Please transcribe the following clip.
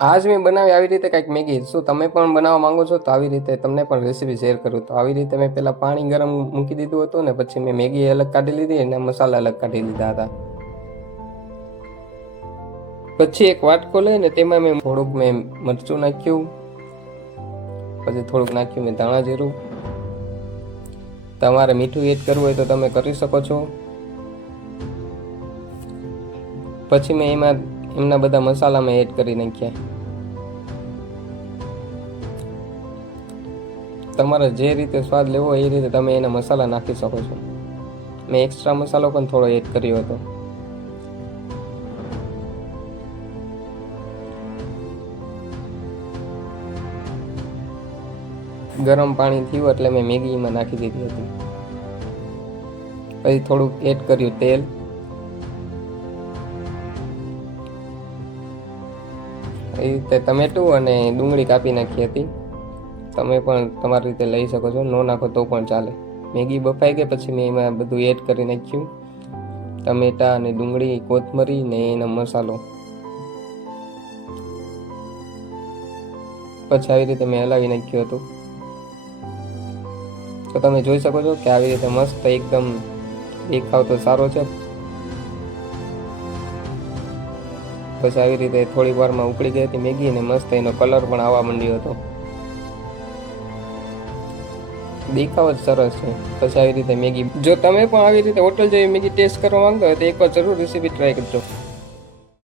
આજ મેં બનાવી આવી રીતે કંઈક મેગી. શું તમે પણ બનાવવા માંગો છો? તો આવી રીતે તમને પણ રેસીપી શેર કરું. તો આવી રીતે મેં પહેલાં પાણી ગરમ મૂકી દીધું હતું ને પછી મેં મેગી અલગ કાઢી લીધી અને મસાલા અલગ કાઢી લીધા હતા. પછી એક વાટકો લઈને તેમાં મેં થોડુંક મેં મરચું નાખ્યું. પછી થોડુંક નાખ્યું મેં ધાણા જીરું. તમારે મીઠું એડ કરવું હોય તો તમે કરી શકો છો. પછી મેં એમાં એમના બધા મસાલા મેં એડ કરી નાખ્યા. તમારે જે રીતે સ્વાદ લેવો એ રીતે તમે એના મસાલા નાખી શકો છો. મેં એક્સ્ટ્રા મસાલો પણ થોડો એડ કર્યો હતો. ગરમ પાણી થયું એટલે મેં મેગીમાં નાખી દીધી હતી. પછી થોડુંક એડ કર્યું તેલ. એ રીતે ટમેટું અને ડુંગળી કાપી નાખી હતી. તમે પણ તમારી રીતે લઈ શકો છો, ન નાખો તો પણ ચાલે. મેગી બફાઈ ગઈ, પછી મેં એમાં બધું એડ કરી નાખ્યું. ટમેટા અને ડુંગળી, કોથમરી ને એનો મસાલો. પછી આવી રીતે મેં હલાવી નાખ્યું હતું. તો તમે જોઈ શકો છો કે આવી રીતે મસ્ત એકદમ દેખાવ તો સારો છે. પછી આવી રીતે થોડીક વારમાં ઉકળી ગઈ હતી મેગી અને મસ્ત એનો કલર પણ આવવા માંડ્યો હતો. દેખાવ જ સરસ છે. પછી આવી રીતે મેગી જો તમે પણ આવી રીતે હોટલ જેવી મેગી ટેસ્ટ કરવા માંગતા હોય તો એકવાર જરૂર રેસીપી ટ્રાય કરજો.